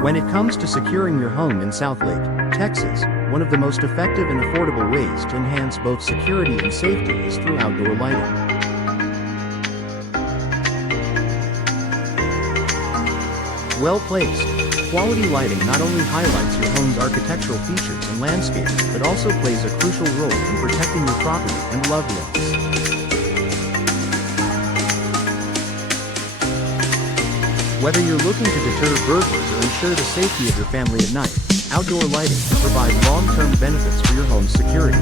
When it comes to securing your home in Southlake, Texas, one of the most effective and affordable ways to enhance both security and safety is through outdoor lighting. Well-placed, quality lighting not only highlights your home's architectural features and landscaping, but also plays a crucial role in protecting your property and loved ones. Whether you're looking to deter burglars or ensure the safety of your family at night, outdoor lighting can provide long-term benefits for your home's security.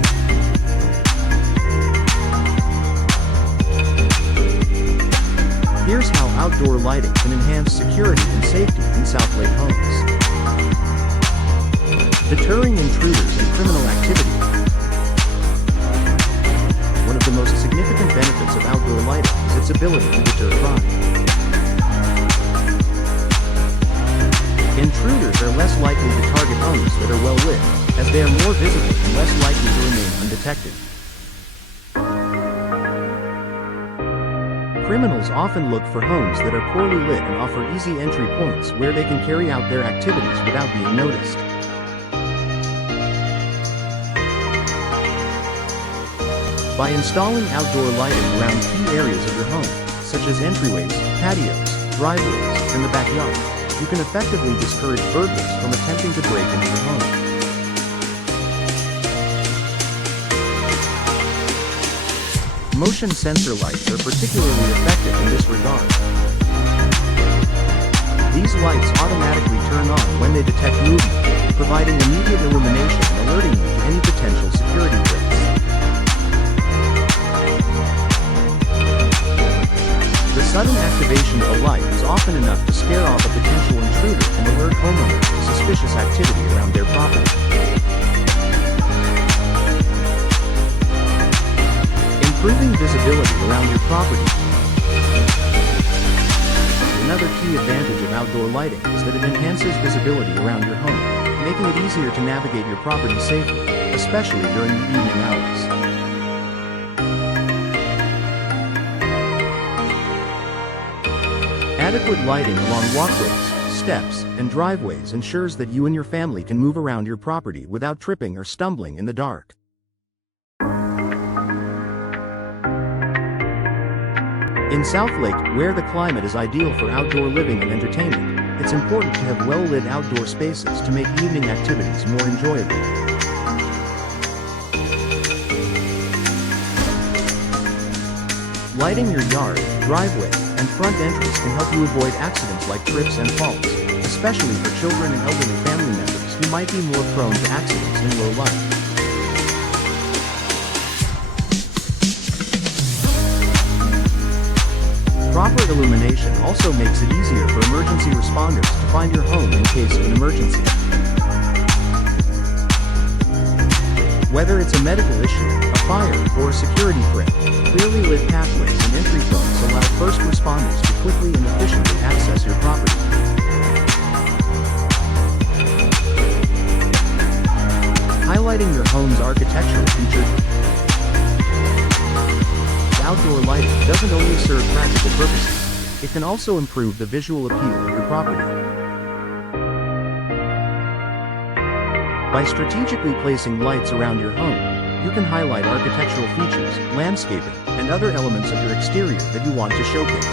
Here's how outdoor lighting can enhance security and safety in Southlake homes. Deterring intruders and criminal activity. One of the most significant benefits of outdoor lighting is its ability to deter crime. Intruders are less likely to target homes that are well lit, as they are more visible and less likely to remain undetected. Criminals often look for homes that are poorly lit and offer easy entry points where they can carry out their activities without being noticed. By installing outdoor lighting around key areas of your home, such as entryways, patios, driveways, and the backyard, you can effectively discourage burglars from attempting to break into your home. Motion sensor lights are particularly effective in this regard. These lights automatically turn on when they detect movement, providing immediate illumination and alerting you to any potential security threats. The sudden activation of a light is often enough to scare off a potential intruder and alert homeowners to suspicious activity around their property. Improving visibility around your property. Another key advantage of outdoor lighting is that it enhances visibility around your home, making it easier to navigate your property safely, especially during the evening hours. Adequate lighting along walkways, steps, and driveways ensures that you and your family can move around your property without tripping or stumbling in the dark. In Southlake, where the climate is ideal for outdoor living and entertainment, it's important to have well-lit outdoor spaces to make evening activities more enjoyable. Lighting your yard, driveway, and front entrance can help you avoid accidents like trips and falls, especially for children and elderly family members who might be more prone to accidents in low light. Proper illumination also makes it easier for emergency responders to find your home in case of an emergency. Whether it's a medical issue, a fire, or a security threat, clearly lit pathways and entry points allow first responders to quickly and efficiently access your property. Highlighting your home's architectural features. Outdoor lighting doesn't only serve practical purposes, it can also improve the visual appeal of your property. By strategically placing lights around your home, you can highlight architectural features, landscaping, and other elements of your exterior that you want to showcase.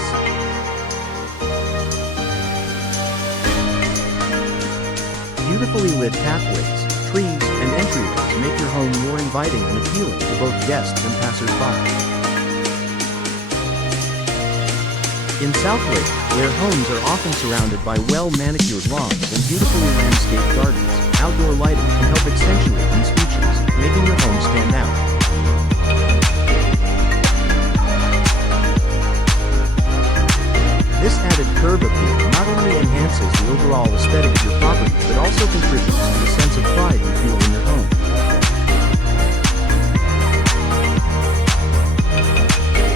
Beautifully lit pathways, trees, and entryways make your home more inviting and appealing to both guests and passers-by. In Southlake, where homes are often surrounded by well-manicured lawns and beautifully landscaped gardens, outdoor lighting can help accentuate these features, making your home stand out. This added curb appeal not only enhances the overall aesthetic of your property, but also contributes to the sense of pride you feel in your home.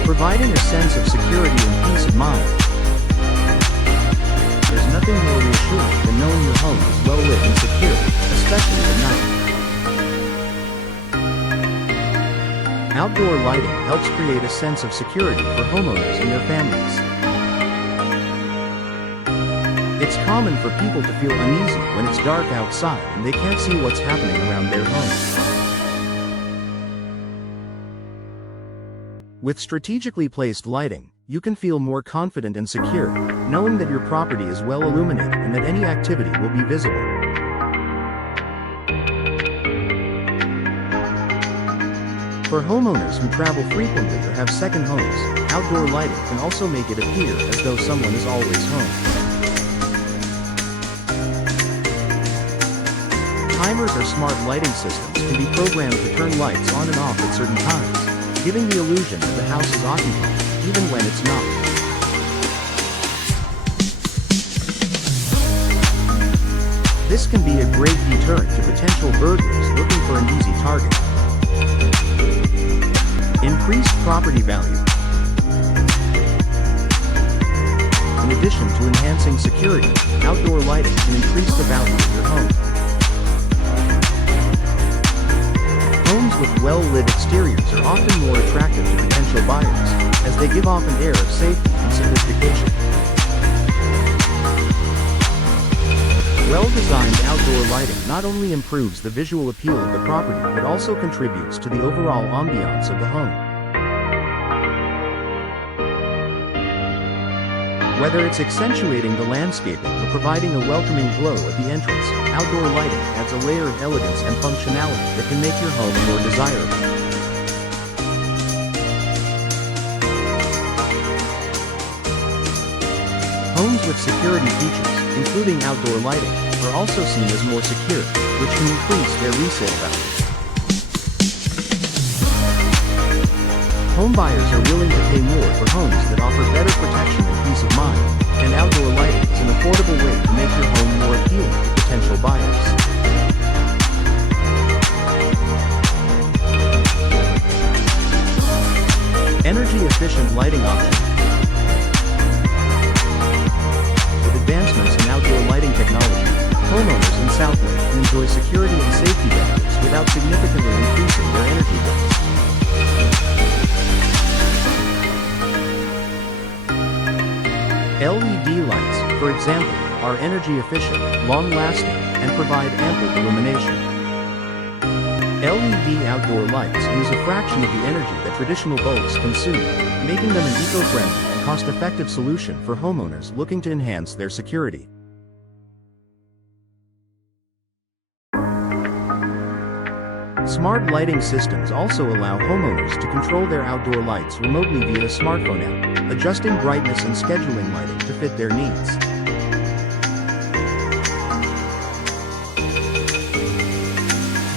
Providing a sense of security and peace of mind. There's nothing more reassuring than knowing your home is well lit and secure, especially at night. Outdoor lighting helps create a sense of security for homeowners and their families. It's common for people to feel uneasy when it's dark outside and they can't see what's happening around their home. With strategically placed lighting, you can feel more confident and secure, knowing that your property is well illuminated and that any activity will be visible. For homeowners who travel frequently or have second homes, outdoor lighting can also make it appear as though someone is always home. Timers or smart lighting systems can be programmed to turn lights on and off at certain times, giving the illusion that the house is occupied, even when it's not. This can be a great deterrent to potential burglars looking for an easy target. Increased property value. In addition to enhancing security, outdoor lighting can increase the value of your home. Homes with well-lit exteriors are often more attractive to potential buyers, as they give off an air of safety and sophistication. Well-designed outdoor lighting not only improves the visual appeal of the property but also contributes to the overall ambiance of the home. Whether it's accentuating the landscaping or providing a welcoming glow at the entrance, outdoor lighting adds a layer of elegance and functionality that can make your home more desirable. Homes with security features, including outdoor lighting, are also seen as more secure, which can increase their resale value. Home buyers are willing to pay more for homes that offer better protection and peace of mind, and outdoor lighting is an affordable way to make your home more appealing to potential buyers. Energy-efficient lighting options. With advancements in outdoor lighting technology, homeowners in Southlake can enjoy security and safety benefits without significantly increasing their energy bills. LED lights, for example, are energy efficient, long-lasting, and provide ample illumination. LED outdoor lights use a fraction of the energy that traditional bulbs consume, making them an eco-friendly and cost-effective solution for homeowners looking to enhance their security. Smart lighting systems also allow homeowners to control their outdoor lights remotely via a smartphone app, adjusting brightness and scheduling lighting to fit their needs.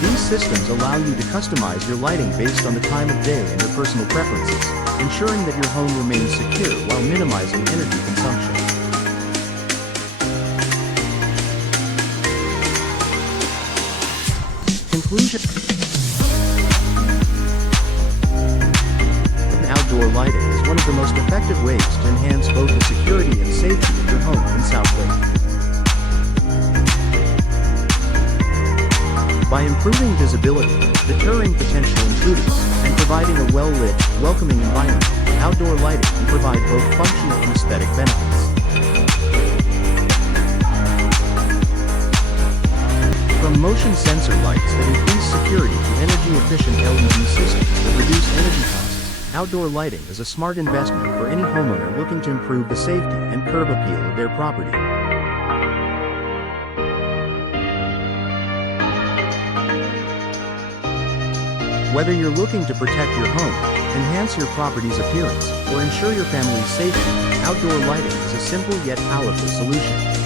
These systems allow you to customize your lighting based on the time of day and your personal preferences, ensuring that your home remains secure while minimizing energy consumption. Conclusion. Outdoor lighting is one of the most effective ways to enhance both the security and safety of your home in Southlake. By improving visibility, deterring potential intruders, and providing a well-lit, welcoming environment, outdoor lighting can provide both functional and aesthetic benefits. From motion sensor lights that increase security to energy-efficient LED systems that reduce energy costs, outdoor lighting is a smart investment for any homeowner looking to improve the safety and curb appeal of their property. Whether you're looking to protect your home, enhance your property's appearance, or ensure your family's safety, outdoor lighting is a simple yet powerful solution.